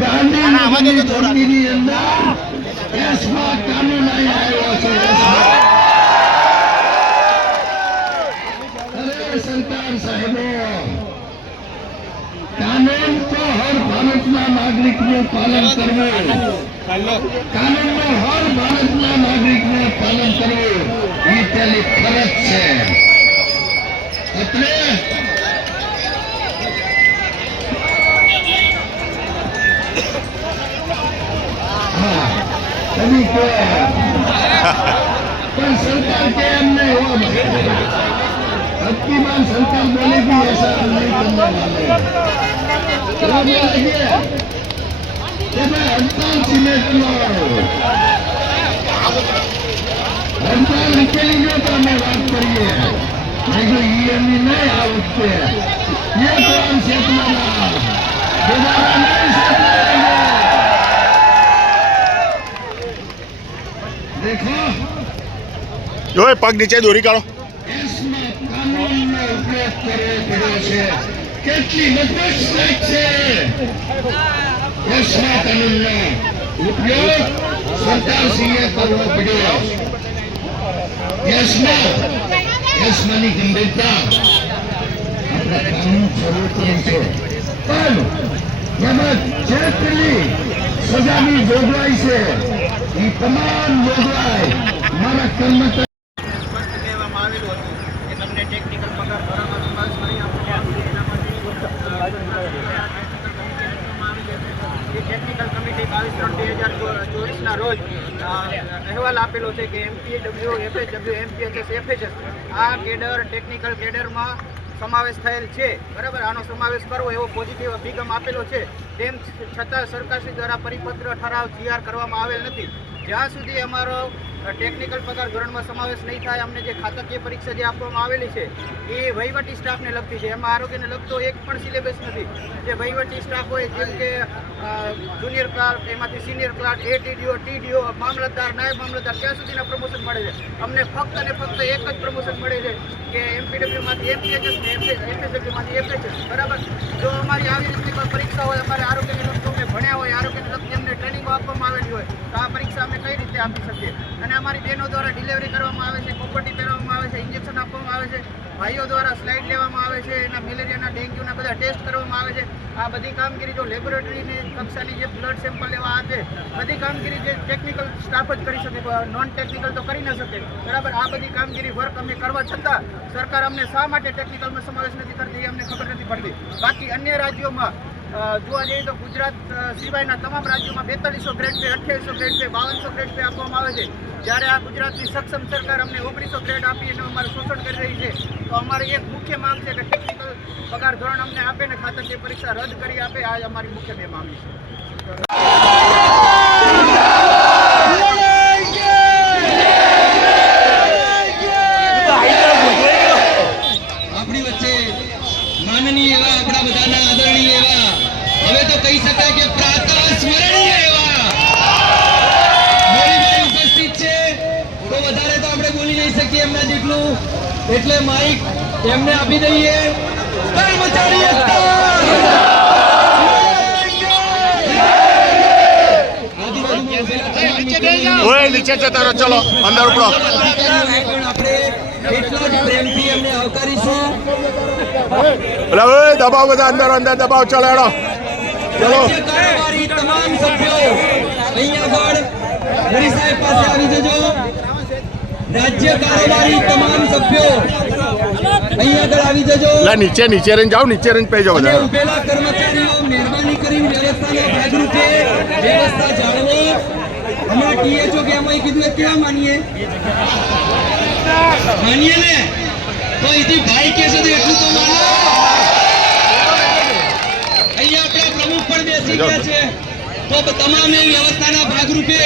ગાંધીનગરની ચૌકીની અંદર એસમાં કાનૂન આવ્યો છે. અરે સરકાર સાહેબો કાનૂન તો હર ભારતના નાગરિકનું પાલન કરવું. કાનૂનનું હર ભારતના નાગરિકને પાલન કરવું. એ તેની ફરજ છે. એનું કે પણ સરકાર કે એમ નહીં હો શક્તિમાન સરકાર બોલે કે ऐसा नहीं જોય પગ નીચે દોરી કાઢો. ઉપયોગ કરવો પડ્યો છે કેટલી છે કાનૂનનો છે સજાની જોગવાઈ છે એ તમામ જોગવાઈ મારા કર્મચારી સ્પષ્ટ કહેવામાં આવેલું હતું કે તમને ટેકનિકલ પગાર ધોરણમાં સમાવેશ કરી આપવામાં આવશે એના માટેની એ ટેકનિકલ કમિટી બાવીસ ત્રણ બે હજાર ચોવીસના રોજ અહેવાલ આપેલો છે કે એમપીડબ્લ્યુ એફએચડબ્લ્યુ એમપીએચએસ એફએચએસ આ કેડર ટેકનિકલ કેડરમાં સમાવેશ થયેલ છે. બરાબર? આનો સમાવેશ કરવો એવો પોઝિટિવ અભિગમ આપેલો છે. તેમ છતાં સરકારશ્રી દ્વારા પરિપત્ર ઠરાવ જીઆર કરવામાં આવેલ નથી. જ્યાં સુધી અમારો ટેકનિકલ પગાર ધોરણમાં સમાવેશ નહીં થાય, અમને જે ખાતાકીય પરીક્ષા જે આપવામાં આવેલી છે, એ વહીવટી સ્ટાફને લગતી છે. એમાં આરોગ્યને લગતો એક પણ સિલેબસ નથી. જે વહીવટી સ્ટાફ હોય, જેમ કે જુનિયર ક્લાર્ક એમાંથી સિનિયર ક્લાર્ક એ ટીડીઓ ટીડીઓ મામલતદાર, નાયબ મામલતદાર, ત્યાં સુધીના પ્રમોશન મળે છે. અમને ફક્ત અને ફક્ત એક જ પ્રમોશન મળે છે, કે એમપીડબ્લ્યુમાંથી એમપીએચએસ ને એફએચડબ્લ્યુમાંથી એફએચએસ બરાબર? જો અમારી આવી રીતની પરીક્ષા હોય, અમારે આરોગ્યને લગતું અમે ભણ્યા હોય આરોગ્યને લગતી અમને ટ્રેનિંગ આપવામાં આવેલી હોય તો આ પરીક્ષા અમે કઈ રીતે આપી શકીએ. અને અમારી બહેનો દ્વારા ડિલિવરી કરવામાં આવે છે કોપરટી પહેરવામાં આવે છે ઇન્જેક્શન આપવામાં આવે છે, ભાઈઓ દ્વારા સ્લાઇડ લેવામાં આવે છે, એના મેલેરિયાના ડેન્ગ્યુના બધા ટેસ્ટ કરવામાં આવે છે. આ બધી કામગીરી જો લેબોરેટરીની કક્ષાની જે બ્લડ સેમ્પલ લેવા આ છે બધી કામગીરી જે ટેકનિકલ સ્ટાફ જ કરી શકે નોન ટેકનિકલ તો કરી ન શકે. બરાબર? આ બધી કામગીરી વર્ક અમે કરવા છતાં સરકાર અમને શા માટે ટેકનિકલમાં સમાવેશ નથી કરતી એ અમને ખબર નથી પડતી. બાકી અન્ય રાજ્યોમાં જોવા જઈએ તો ગુજરાત સિવાયના તમામ રાજ્યોમાં બેતાલીસો ગ્રેડ પે અઠ્યાવીસો ગ્રેડ પે બાવનસો ગ્રેડ પે આપવામાં આવે છે. જ્યારે આ ગુજરાતની સક્ષમ સરકાર અમને ઓગણીસો ગ્રેડ આપી અને અમારું શોષણ કરી રહી છે, તો અમારી એક મુખ્ય માંગ છે કે ટેકનિકલ પગાર ધોરણ અમને આપે ને ખાતાકીય પરીક્ષા રદ કરી આપે. આ અમારી મુખ્ય બે માંગણી છે આપણી વચ્ચે માનનીય એવા આપણા બધાના આદરણીય એવા હવે તો કહી શકાય કે પ્રાતઃ સ્મરણીય એવા મોરીભાઈ ઉપસ્થિત છે તો વધારે તો આપણે બોલી નહીં શકીએ એમના જેટલું એટલે માઈક એમને આપી દઈએ. કર્મચારી ઓય નીચે જતા રહો ચલો અંદર ઉપડો. દબાવ બધા અંદર અંદર દબાવ ચલો હેડો. ચલો. તમામ સભ્યો અહીંયા આગળ સાહેબ પાસે આવી જજો. રાજ્ય કારોબારી તમામ સભ્યો અહીંયા આગળ આવી જજો. લા નીચે નીચે રહીને જાઓ નીચે રહીને પે જાઓ બધા ઉભેલા કર્મચારીઓ મહેરબાની કરીને વ્યવસ્થાના ભાગરૂપે વ્યવસ્થા જાળવો. હમણાં ટીએચઓ કે એમાં કીધું એ કેવા માનીએ? માનીએ ને? તો અહીંથી ભાઈ કે છે તો એટલું તો માનો. અહીંયા આપણા પ્રમુખ પણ બેસી ગયા છે. તો તમામે વ્યવસ્થાના ભાગરૂપે